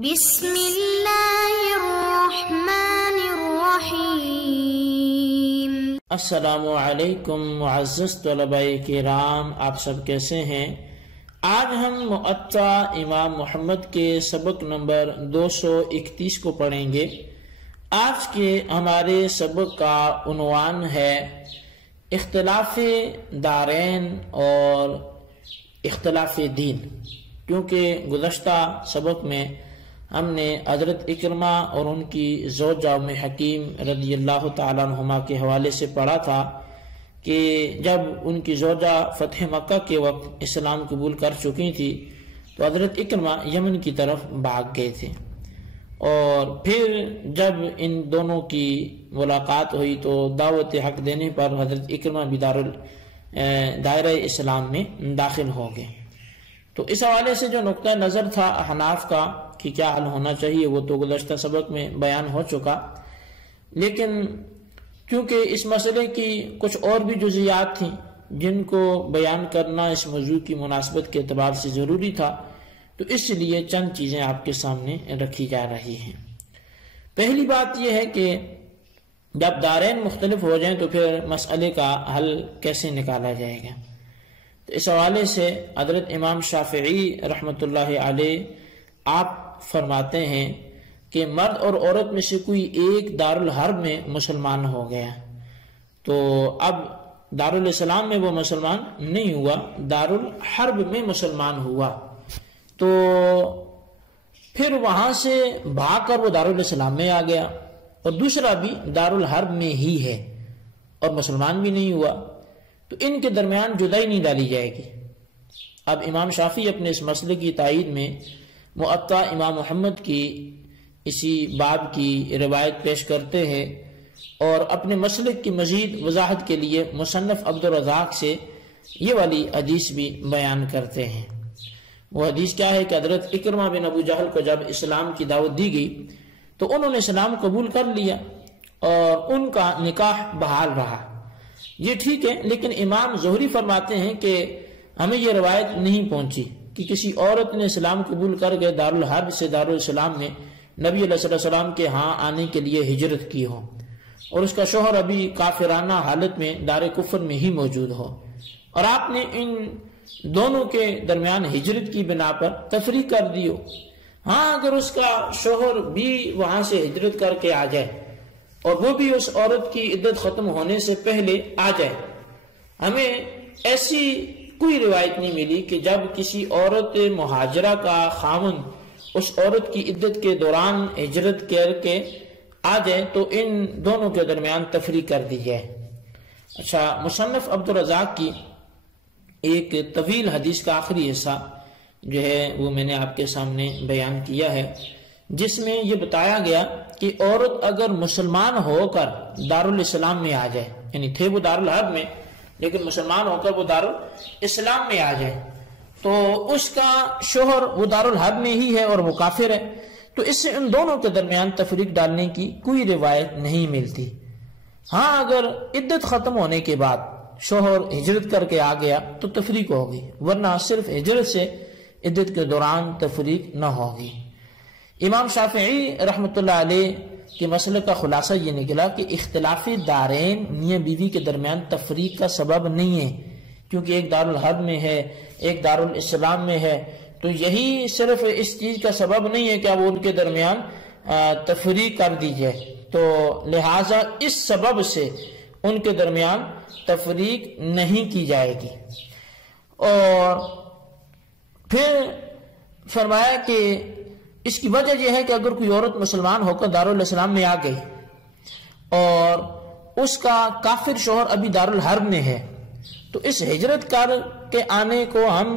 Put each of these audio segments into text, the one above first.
بسم اللہ الرحمن الرحیم۔ السلام علیکم معزز طلباء کرام، آپ سب کیسے ہیں؟ آج ہم موطا امام محمد کے سبق نمبر 231 کو پڑھیں گے۔ آج کے ہمارے سبق کا عنوان ہے اختلاف دارین اور اختلاف دین، کیونکہ گزشتہ سبق میں ہم نے حضرت اکرمہ اور ان کی زوجہ ام حکیم رضی اللہ تعالیٰ عنہما کے حوالے سے پڑھا تھا کہ جب ان کی زوجہ فتح مکہ کے وقت اسلام قبول کر چکی تھی تو حضرت اکرمہ یمن کی طرف بھاگ گئے تھے، اور پھر جب ان دونوں کی ملاقات ہوئی تو دعوت حق دینے پر حضرت اکرمہ بھی دائرہ اسلام میں داخل ہو گئے۔ تو اس حوالے سے جو نقطہ نظر تھا احناف کا کہ کیا حل ہونا چاہیے وہ تو گزشتہ سبق میں بیان ہو چکا، لیکن کیونکہ اس مسئلے کی کچھ اور بھی جزیات تھیں جن کو بیان کرنا اس موضوع کی مناسبت کے اعتبار سے ضروری تھا، تو اس لیے چند چیزیں آپ کے سامنے رکھی جا رہی ہیں۔ پہلی بات یہ ہے کہ جب دارین مختلف ہو جائیں تو پھر مسئلے کا حل کیسے نکالا جائے گا؟ تو اس حوالے سے حضرت امام شافعی رحمۃ اللہ علیہ آپ فرماتے ہیں کہ مرد اور عورت میں سے کوئی ایک دارالحرب میں مسلمان ہو گیا تو اب دارالاسلام میں وہ مسلمان نہیں ہوا، دارالحرب میں مسلمان ہوا، تو پھر وہاں سے بھاگ کر وہ دارالاسلام میں آ گیا، اور دوسرا بھی دارالحرب میں ہی ہے اور مسلمان بھی نہیں ہوا، تو ان کے درمیان جدائی نہیں ڈالی جائے گی۔ اب امام شافعی اپنے اس مسئلے کی تائید میں موطا امام محمد کی اسی باب کی روایت پیش کرتے ہیں، اور اپنے مسلک کی مزید وضاحت کے لیے مصنف عبدالرزاق سے یہ والی حدیث بھی بیان کرتے ہیں۔ وہ حدیث کیا ہے کہ حضرت اکرمہ بن ابو جہل کو جب اسلام کی دعوت دی گئی تو انہوں نے اسلام قبول کر لیا اور ان کا نکاح بحال رہا۔ یہ ٹھیک ہے، لیکن امام زہری فرماتے ہیں کہ ہمیں یہ روایت نہیں پہنچی کہ کسی عورت نے اسلام قبول کر کے دارالحرب سے دارالاسلام میں نبی علیہ السلام کے ہاں آنے کے لیے ہجرت کی ہو، اور اس کا شوہر ابھی کافرانہ حالت میں دار کفر میں ہی موجود ہو، اور آپ نے ان دونوں کے درمیان ہجرت کی بنا پر تفریق کر دی ہو۔ ہاں، اگر اس کا شوہر بھی وہاں سے ہجرت کر کے آ جائے اور وہ بھی اس عورت کی عدت ختم ہونے سے پہلے آ جائے، ہمیں ایسی کوئی روایت نہیں ملی کہ جب کسی عورت مہاجرہ کا خاوند اس عورت کی عدت کے دوران ہجرت کر کے آ جائے تو ان دونوں کے درمیان تفریق کر دی جائے۔ اچھا، مصنف عبدالرزاق کی ایک طویل حدیث کا آخری حصہ جو ہے وہ میں نے آپ کے سامنے بیان کیا ہے، جس میں یہ بتایا گیا کہ عورت اگر مسلمان ہو کر دارالاسلام میں آ جائے، یعنی تھے وہ دارالحرب میں لیکن مسلمان ہو کر وہ دارالاسلام میں آ جائے، تو اس کا شوہر وہ دارالحرب میں ہی ہے اور وہ کافر ہے، تو اس سے ان دونوں کے درمیان تفریق ڈالنے کی کوئی روایت نہیں ملتی۔ ہاں، اگر عدت ختم ہونے کے بعد شوہر ہجرت کر کے آ گیا تو تفریق ہوگی، ورنہ صرف ہجرت سے عدت کے دوران تفریق نہ ہوگی۔ امام شافعی رحمۃ اللہ علیہ کے مسئلے کا خلاصہ یہ نکلا کہ اختلاف دارین میاں بیوی کے درمیان تفریق کا سبب نہیں ہے، کیونکہ ایک دارالحرب میں ہے ایک دارالاسلام میں ہے، تو یہی صرف اس چیز کا سبب نہیں ہے کہ اب ان کے درمیان تفریق کر دی جائے، تو لہٰذا اس سبب سے ان کے درمیان تفریق نہیں کی جائے گی۔ اور پھر فرمایا کہ اس کی وجہ یہ ہے کہ اگر کوئی عورت مسلمان ہو کر دارالاسلام میں آ گئی اور اس کا کافر شوہر ابھی دارالحرب میں ہے تو اس ہجرت کر کے آنے کو ہم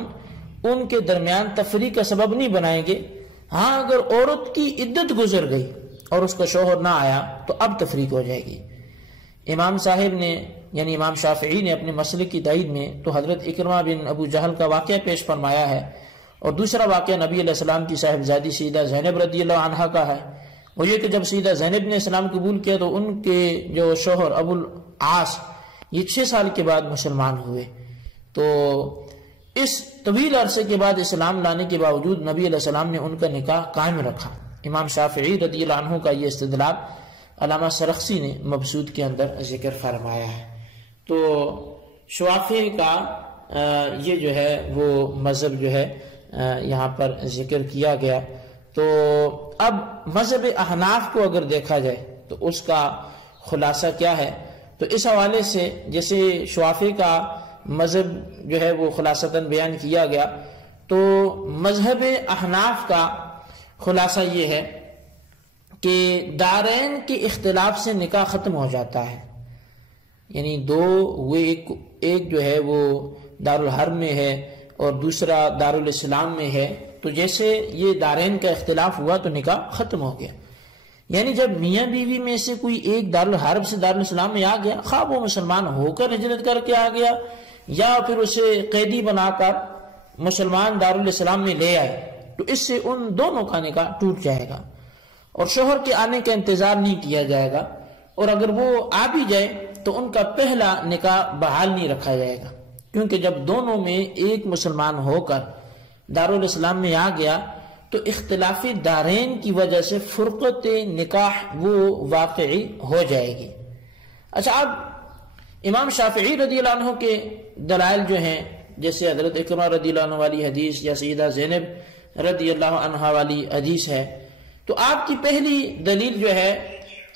ان کے درمیان تفریق کا سبب نہیں بنائیں گے۔ ہاں، اگر عورت کی عدت گزر گئی اور اس کا شوہر نہ آیا تو اب تفریق ہو جائے گی۔ امام صاحب نے یعنی امام شافعی نے اپنے مسئلے کی تائید میں تو حضرت اکرمہ بن ابو جہل کا واقعہ پیش فرمایا ہے، اور دوسرا واقعہ نبی علیہ السلام کی صاحبزادی سیدہ زینب رضی اللہ عنہا کا ہے، وہ یہ کہ جب سیدہ زینب نے اسلام قبول کیا تو ان کے جو شوہر ابو العاص یہ 6 سال کے بعد مسلمان ہوئے، تو اس طویل عرصے کے بعد اسلام لانے کے باوجود نبی علیہ السلام نے ان کا نکاح قائم رکھا۔ امام شافعی رضی اللہ عنہ کا یہ استدلال علامہ سرخسی نے مبسوط کے اندر ذکر فرمایا ہے۔ تو شوافی کا یہ جو ہے وہ مذہب جو ہے یہاں پر ذکر کیا گیا۔ تو اب مذہب احناف کو اگر دیکھا جائے تو اس کا خلاصہ کیا ہے؟ تو اس حوالے سے جیسے شوافی کا مذہب جو ہے وہ خلاصتاً بیان کیا گیا، تو مذہب احناف کا خلاصہ یہ ہے کہ دارین کے اختلاف سے نکاح ختم ہو جاتا ہے، یعنی دو وہ ایک جو ہے وہ دارالحرم میں ہے اور دوسرا دارالاسلام میں ہے، تو جیسے یہ دارین کا اختلاف ہوا تو نکاح ختم ہو گیا۔ یعنی جب میاں بیوی میں سے کوئی ایک دارالحرب سے دارالاسلام میں آ گیا، خواہ وہ مسلمان ہو کر ہجرت کر کے آ گیا یا پھر اسے قیدی بنا کر مسلمان دارالاسلام میں لے آئے، تو اس سے ان دونوں کا نکاح ٹوٹ جائے گا اور شوہر کے آنے کا انتظار نہیں کیا جائے گا، اور اگر وہ آ بھی جائے تو ان کا پہلا نکاح بحال نہیں رکھا جائے گا، کیونکہ جب دونوں میں ایک مسلمان ہو کر دارالاسلام میں آ گیا تو اختلاف دارین کی وجہ سے فرقت نکاح وہ واقعی ہو جائے گی۔ اچھا، اب امام شافعی رضی اللہ عنہ کے دلائل جو ہیں، جیسے حضرت اکرمہ رضی اللہ عنہ والی حدیث یا سیدہ زینب رضی اللہ عنہ والی حدیث ہے، تو آپ کی پہلی دلیل جو ہے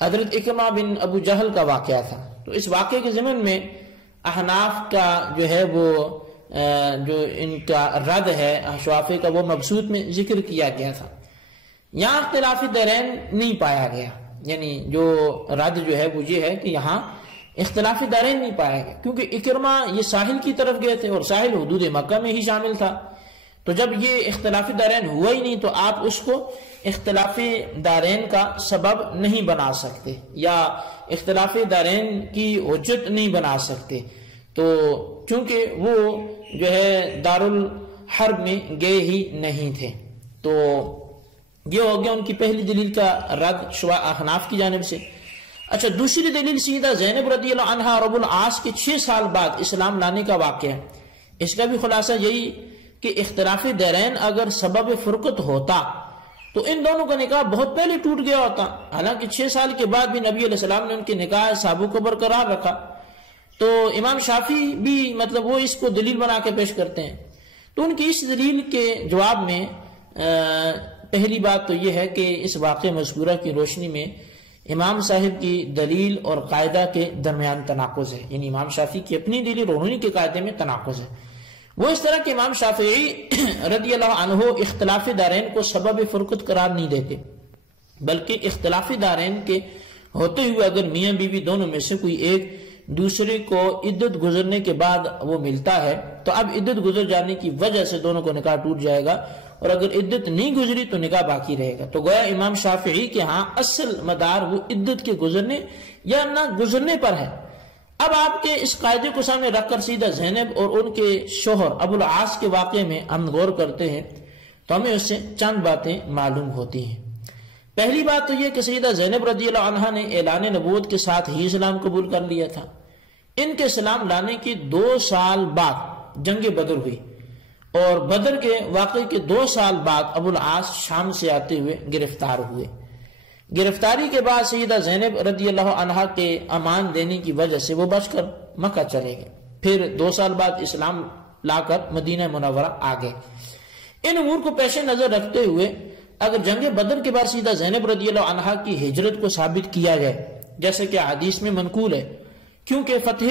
حضرت اکرمہ بن ابو جہل کا واقعہ تھا۔ تو اس واقعے کے ضمن میں احناف کا جو ہے وہ جو ان کا رد ہے شوافی کا، وہ مبسوط میں ذکر کیا گیا تھا۔ یہاں اختلاف دارین نہیں پایا گیا، یعنی جو رد جو ہے وہ یہ ہے کہ یہاں اختلاف دارین نہیں پایا گیا، کیونکہ اکرمہ یہ ساحل کی طرف گئے تھے اور ساحل حدود مکہ میں ہی شامل تھا، تو جب یہ اختلاف دارین ہوا ہی نہیں تو آپ اس کو اختلاف دارین کا سبب نہیں بنا سکتے یا اختلاف دارین کی حجت نہیں بنا سکتے، تو چونکہ وہ جو ہے دارالحرب میں گئے ہی نہیں تھے۔ تو یہ ہو گیا ان کی پہلی دلیل کا رد احناف کی جانب سے۔ اچھا، دوسری دلیل سیدہ زینب رضی اللہ عنہ اور ابو العاص کے 6 سال بعد اسلام لانے کا واقعہ ہے۔ اس کا بھی خلاصہ یہی کہ اختلاف دارین اگر سبب فرقت ہوتا تو ان دونوں کا نکاح بہت پہلے ٹوٹ گیا ہوتا، حالانکہ 6 سال کے بعد بھی نبی علیہ السلام نے ان کے نکاح صحابہ کو برقرار رکھا۔ تو امام شافعی بھی مطلب وہ اس کو دلیل بنا کے پیش کرتے ہیں۔ تو ان کی اس دلیل کے جواب میں پہلی بات تو یہ ہے کہ اس واقع مذکورہ کی روشنی میں امام صاحب کی دلیل اور قاعدہ کے درمیان تناقض ہے، یعنی امام شافعی کی اپنی دلیل اور انہی کے قاعدے میں تناقض ہے۔ وہ اس طرح کہ امام شافعی رضی اللہ عنہ اختلاف دارین کو سبب فرقت قرار نہیں دیتے، بلکہ اختلاف دارین کے ہوتے ہوئے اگر میاں بیوی دونوں میں سے کوئی ایک دوسرے کو عدت گزرنے کے بعد وہ ملتا ہے تو اب عدت گزر جانے کی وجہ سے دونوں کو نکاح ٹوٹ جائے گا، اور اگر عدت نہیں گزری تو نکاح باقی رہے گا۔ تو گویا امام شافعی کے ہاں اصل مدار وہ عدت کے گزرنے یا نہ گزرنے پر ہے۔ اب آپ کے اس قاعدے کو سامنے رکھ کر سیدہ زینب اور ان کے شوہر ابو العاص کے واقعے میں ہم غور کرتے ہیں تو ہمیں اس سے چند باتیں معلوم ہوتی ہیں۔ پہلی بات تو یہ کہ سیدہ زینب رضی اللہ عنہا نے اعلان نبوت کے ساتھ ہی اسلام قبول کر لیا تھا۔ ان کے اسلام لانے کی 2 سال بعد جنگ بدر ہوئی، اور بدر کے واقعے کے 2 سال بعد ابو العاص شام سے آتے ہوئے گرفتار ہوئے۔ گرفتاری کے بعد سیدہ زینب رضی اللہ عنہا کے امان دینے کی وجہ سے وہ بچ کر مکہ چلے گئے، پھر 2 سال بعد اسلام لا کر مدینہ منورہ آ گئے۔ ان امور کو پیش نظر رکھتے ہوئے اگر جنگ بدر کے بعد سیدہ زینب رضی اللہ عنہا کی ہجرت کو ثابت کیا جائے، جیسے کہ حدیث میں منقول ہے، کیونکہ فتح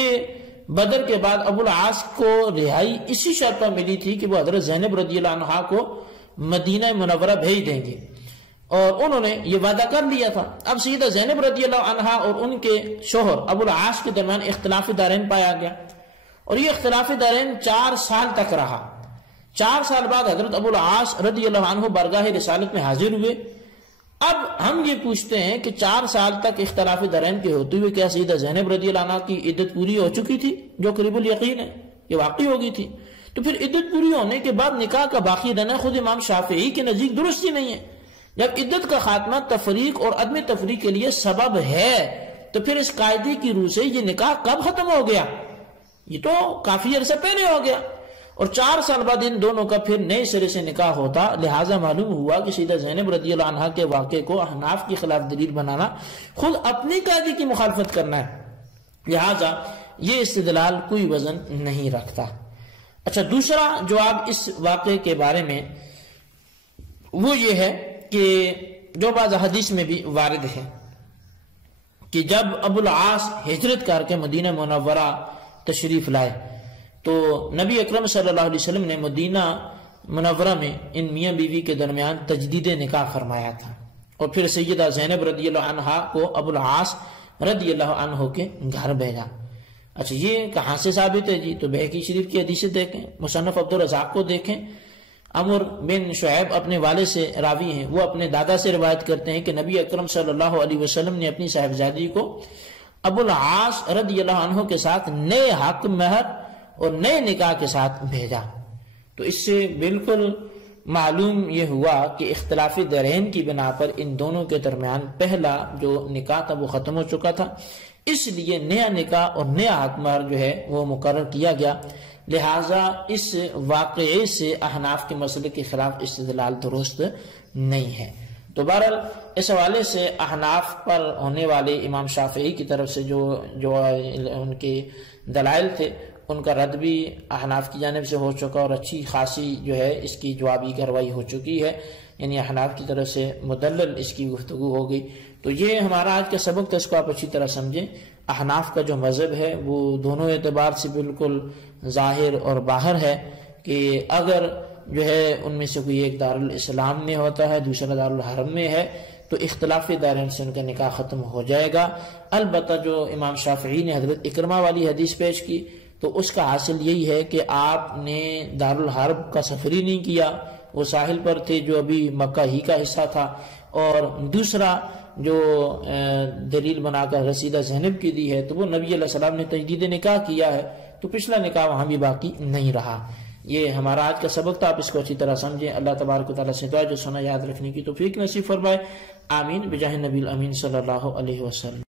بدر کے بعد ابو العاص کو رہائی اسی شرط پر ملی تھی کہ وہ حضرت زینب رضی اللہ عنہا کو مدینہ منورہ بھیج دیں گے، اور انہوں نے یہ وعدہ کر لیا تھا۔ اب سیدہ زینب رضی اللہ عنہا اور ان کے شوہر ابو العاص کے درمیان اختلاف دارین پایا گیا، اور یہ اختلاف دارین 4 سال تک رہا۔ 4 سال بعد حضرت ابو العاص رضی اللہ عنہ بارگاہ رسالت میں حاضر ہوئے۔ اب ہم یہ پوچھتے ہیں کہ 4 سال تک اختلاف دارین کے ہوتے ہوئے کیا سیدہ زینب رضی اللہ عنہ کی عدت پوری ہو چکی تھی؟ جو قریب الیقین ہے یہ واقعی ہوگی تھی، تو پھر عدت پوری ہونے کے بعد نکاح کا باقی رہنا خود امام شافعی کے نزدیک درست ہی نہیں ہے۔ جب عدت کا خاتمہ تفریق اور عدم تفریق کے لیے سبب ہے تو پھر اس قاعدے کی روح سے یہ نکاح کب ختم ہو گیا؟ یہ تو کافی عرصہ پہلے ہو گیا، اور 4 سال بعد ان دونوں کا پھر نئے سرے سے نکاح ہوتا، لہٰذا معلوم ہوا کہ سیدہ زینب رضی اللہ عنہ کے واقعے کو احناف کی خلاف دلیل بنانا خود اپنی قاضی کی مخالفت کرنا ہے، لہٰذا یہ استدلال کوئی وزن نہیں رکھتا۔ اچھا، دوسرا جواب اس واقعے کے بارے میں وہ یہ ہے کہ جو بعض حدیث میں بھی وارد ہے کہ جب ابو العاص ہجرت کر کے مدینہ منورہ تشریف لائے تو نبی اکرم صلی اللہ علیہ وسلم نے مدینہ منورہ میں ان میاں بیوی کے درمیان تجدید نکاح فرمایا تھا، اور پھر سیدہ زینب رضی اللہ عنہ کو ابو العاص رضی اللہ عنہ کے گھر بھیجا۔ اچھا، یہ کہاں سے ثابت ہے جی؟ تو بہقی شریف کی حدیث دیکھیں، مصنف عبدالرزاق کو دیکھیں۔ عمر بن شعیب اپنے والد سے راوی ہیں، وہ اپنے دادا سے روایت کرتے ہیں کہ نبی اکرم صلی اللہ علیہ وسلم نے اپنی صاحبزادی کو ابو العاص رضی اللہ عنہ کے ساتھ نئے حق مہر اور نئے نکاح کے ساتھ بھیجا۔ تو اس سے بالکل معلوم یہ ہوا کہ اختلاف درین کی بنا پر ان دونوں کے درمیان پہلا جو نکاح تھا وہ ختم ہو چکا تھا، اس لیے نیا نکاح اور نیا حق مہر جو ہے وہ مقرر کیا گیا، لہٰذا اس واقعے سے احناف کے مسئلے کے خلاف استدلال درست نہیں ہے۔ تو بہرحال اس حوالے سے احناف پر ہونے والے امام شافعی کی طرف سے جو ان کے دلائل تھے ان کا رد بھی احناف کی جانب سے ہو چکا، اور اچھی خاصی جو ہے اس کی جوابی کارروائی ہو چکی ہے، یعنی احناف کی طرف سے مدلل اس کی گفتگو ہو گئی۔ تو یہ ہمارا آج کا سبق تھا، اس کو آپ اچھی طرح سمجھیں۔ احناف کا جو مذہب ہے وہ دونوں اعتبار سے بالکل ظاہر اور باہر ہے کہ اگر جو ہے ان میں سے کوئی ایک دارالاسلام میں ہوتا ہے، دوسرا دارالحرم میں ہے، تو اختلافی دارین سے ان کا نکاح ختم ہو جائے گا۔ البتہ جو امام شافعی نے حضرت اکرمہ والی حدیث پیش کی تو اس کا حاصل یہی ہے کہ آپ نے دارالحرب کا سفر ہی نہیں کیا، وہ ساحل پر تھے جو ابھی مکہ ہی کا حصہ تھا، اور دوسرا جو دلیل بنا کر رسیدہ زینب کی دی ہے تو وہ نبی علیہ السلام نے تجدید نکاح کیا ہے، تو پچھلا نکاح وہاں بھی باقی نہیں رہا۔ یہ ہمارا آج کا سبق تھا، آپ اس کو اچھی طرح سمجھیں۔ اللہ تبارک و تعالیٰ سے دعا جو سنا یاد رکھنے کی توفیق نصیب فرمائے، آمین بجاہ نبی الامین صلی اللہ علیہ وسلم۔